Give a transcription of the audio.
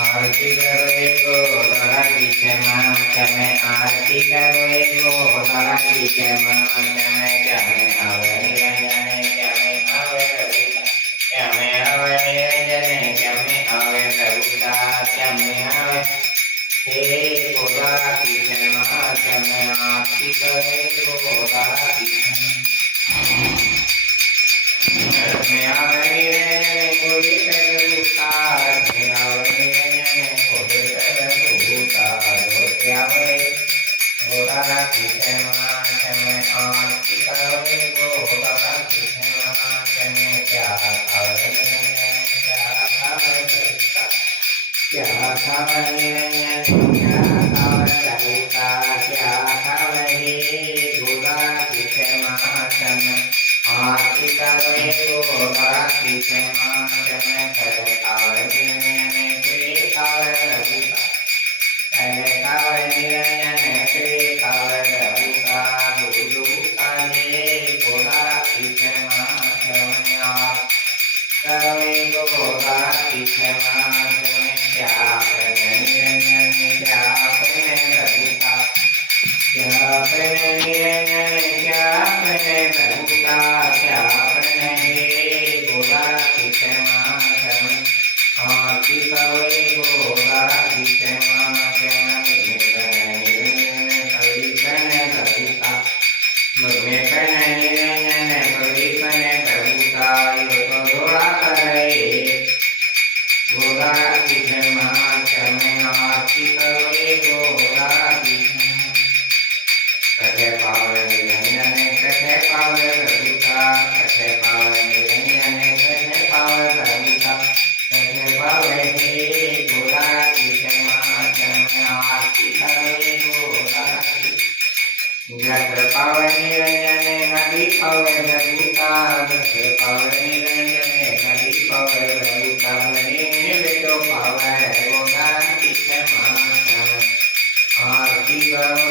आरती करो गो तारा पीछे माँ चमे आरती करो गो तारा पीछे माँ चमे चमे आवे निरंजने चमे आवे प्रभुता चमे आवे निरंजने चमे आवे प्रभुता चमे आवे हे गो तारा पीछे माँ चमे आरती करो गो तारा पीछे चमे आवे निरंजने गोरी प्रभुता चमे आवे गोदारा पीछे माँ चमे आरती करो गोदारा पीछे माँ चमे क्या खावे निरंजन क्या खावे ललिता क्या खावे निरंजन क्या खावे ललिता क्या खावे गोदारा पीछे माँ चमे आरती करो गोदारा पीछे माँ चमे फल खावे निरंजन प्रिय खावे ललिता खावे निरंजन प्रिय खावे ललिता गुरु काले गोदारा पीछे माँ चमे करोगे गोदारा पीछे माँ चमे क्या निरंजन क्या ललिता क्या निरंजन क्या ललिता क्या गोदारा पीछे माँ चमे आरती करोगे गोदारा पीछे माँ चमे निरंजन प्रभुता यो तो जोड़ा करे गोदारा पीछे माँ चमे आरती करोगे गोदारा पीछे कथे पावे निरंजन कथे पावे प्रभुता कथे पावे निरंजन कथे पावे प्रभुता कथे पावे हे गोदारा पीछे माँ चमे आरती करोगे गोदारा जत्र पावे निरंजन नदी पावे प्रभुता जत्र पावे निरंजन नदी पावे प्रभुता बेटो पावे गोदारा पीछे माँ चमे आरती करो